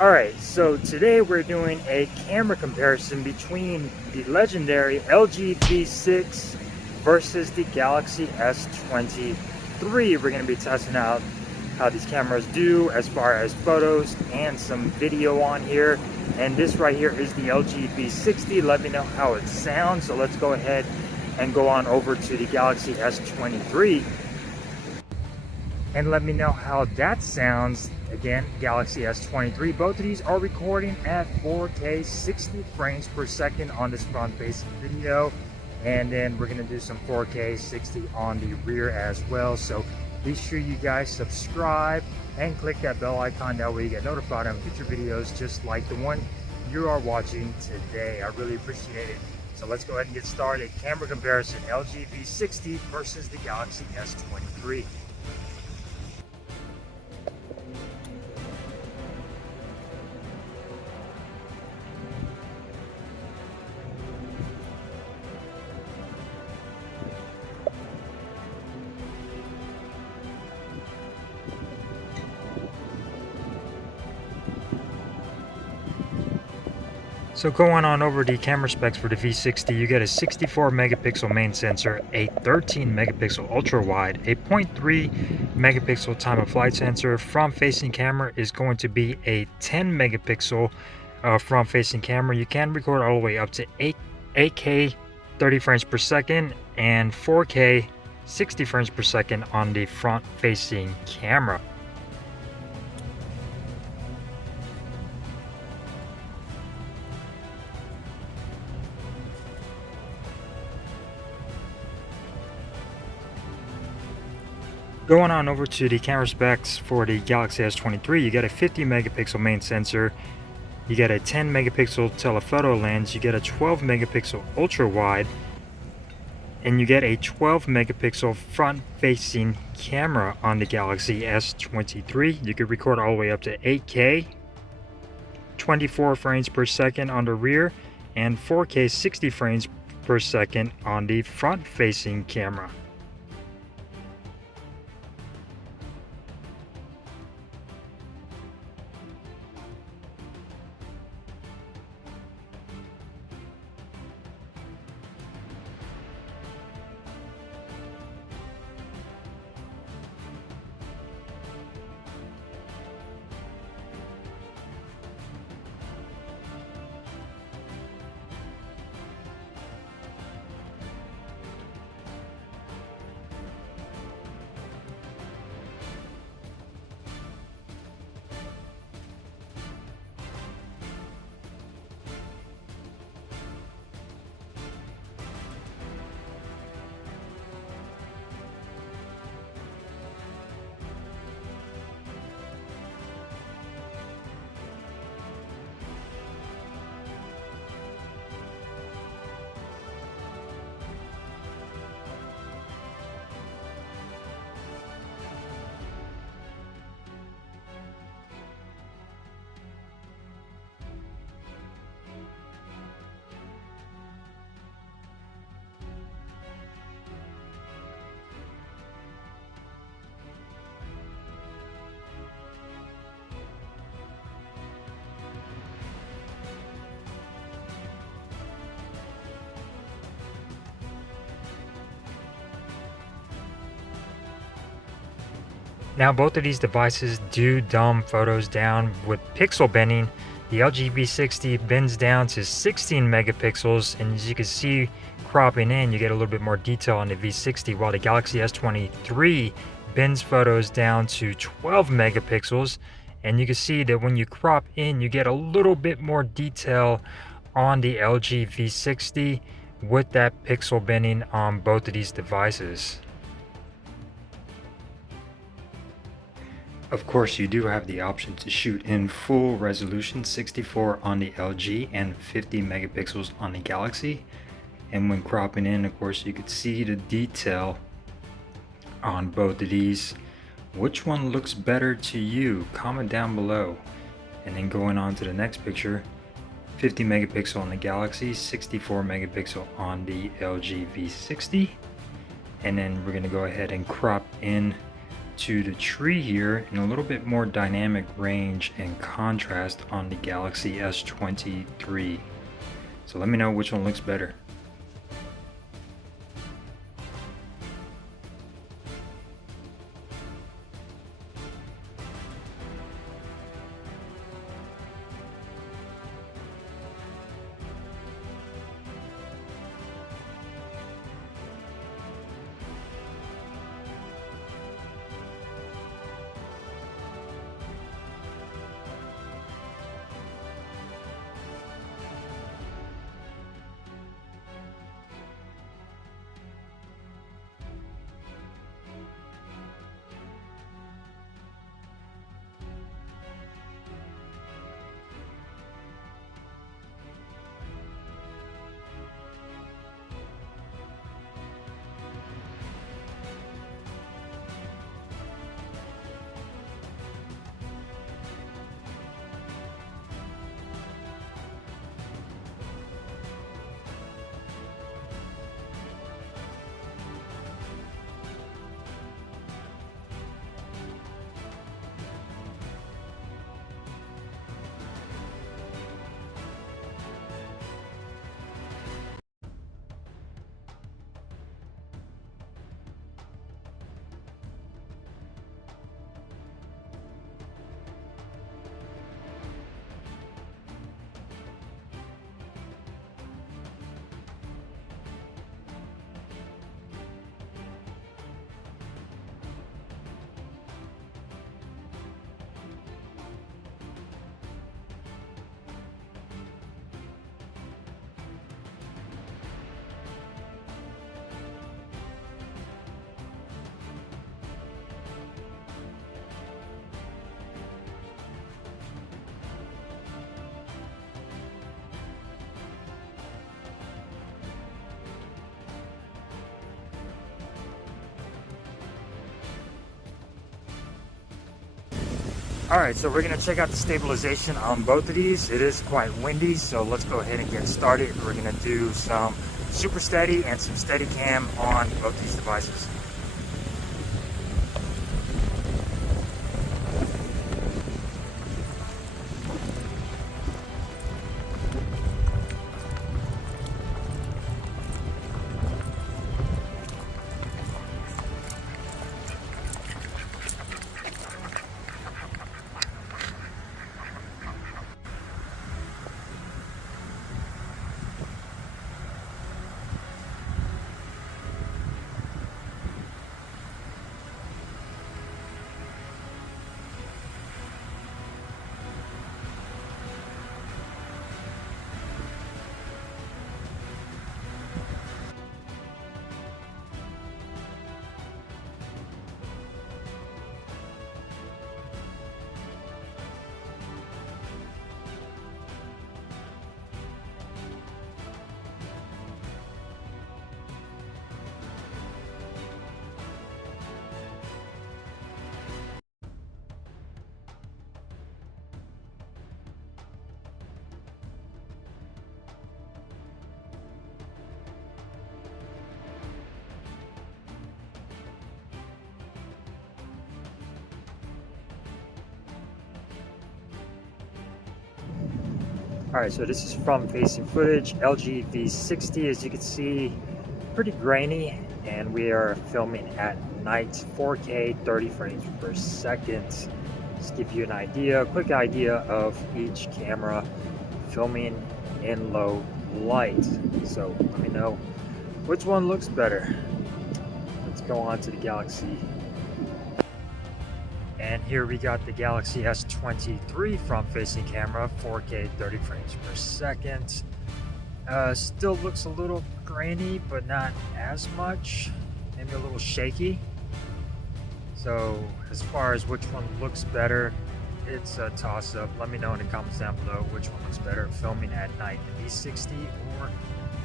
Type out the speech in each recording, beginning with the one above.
Alright, so today we're doing a camera comparison between the legendary LG V60 versus the Galaxy S23. We're going to be testing out how these cameras do as far as photos and some video on here. And this right here is the LG V60. Let me know how it sounds. So let's go ahead and go on over to the Galaxy S23 and let me know how that sounds. Again, Galaxy S23, both of these are recording at 4K 60 frames per second on this front facing video, and then we're going to do some 4K 60 on the rear as well. So be sure you guys subscribe and click that bell icon, that way you get notified on future videos just like the one you are watching today. I really appreciate it. So let's go ahead and get started. Camera comparison, LG V60 versus the Galaxy S23. So going on over the camera specs for the V60, you get a 64 megapixel main sensor, a 13 megapixel ultra wide, a 0.3 megapixel time of flight sensor. Front facing camera is going to be a 10 megapixel front facing camera. You can record all the way up to 8K 30 frames per second and 4K 60 frames per second on the front facing camera. Going on over to the camera specs for the Galaxy S23, you get a 50 megapixel main sensor, you get a 10 megapixel telephoto lens, you get a 12 megapixel ultra wide, and you get a 12 megapixel front facing camera on the Galaxy S23. You can record all the way up to 8K 24 frames per second on the rear and 4K 60 frames per second on the front facing camera. Now both of these devices do dumb photos down with pixel bending. The LG V60 bends down to 16 megapixels, and as you can see, cropping in, you get a little bit more detail on the V60, while the Galaxy S23 bends photos down to 12 megapixels, and you can see that when you crop in, you get a little bit more detail on the LG V60 with that pixel bending on both of these devices. Of course, you do have the option to shoot in full resolution 64 on the LG and 50 megapixels on the Galaxy. And when cropping in, of course, you could see the detail on both of these. Which one looks better to you? Comment down below. And then going on to the next picture, 50 megapixel on the Galaxy, 64 megapixel on the LG V60. And then we're going to go ahead and crop in to the tree here and a little bit more dynamic range and contrast on the Galaxy S23. So let me know which one looks better. Alright, so we're going to check out the stabilization on both of these. It is quite windy, so let's go ahead and get started. We're going to do some super steady and some steady cam on both these devices. Alright, so this is from facing footage, LG V60, as you can see, pretty grainy, and we are filming at night, 4K, 30 frames per second. Just give you an idea, a quick idea of each camera filming in low light. So let me know which one looks better. Let's go on to the Galaxy. And here we got the Galaxy S23 front-facing camera, 4K 30 frames per second. Still looks a little grainy, but not as much. Maybe a little shaky. So as far as which one looks better, it's a toss-up. Let me know in the comments down below which one looks better, filming at night, the V60 or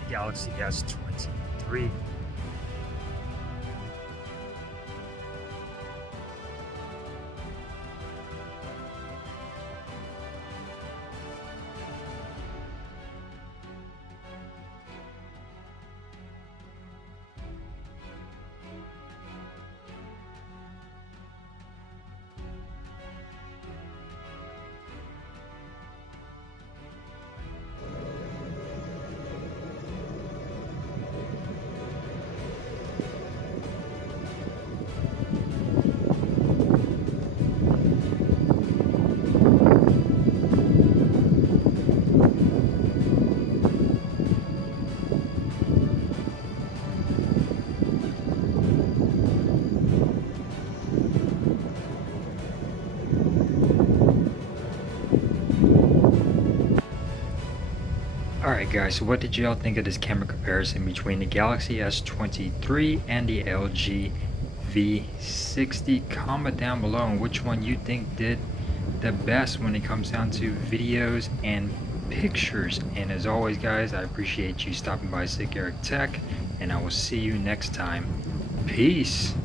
the Galaxy S23. Alright guys, so what did y'all think of this camera comparison between the Galaxy S23 and the LG V60? Comment down below on which one you think did the best when it comes down to videos and pictures. And as always guys, I appreciate you stopping by Sick Eric Tech, and I will see you next time. Peace!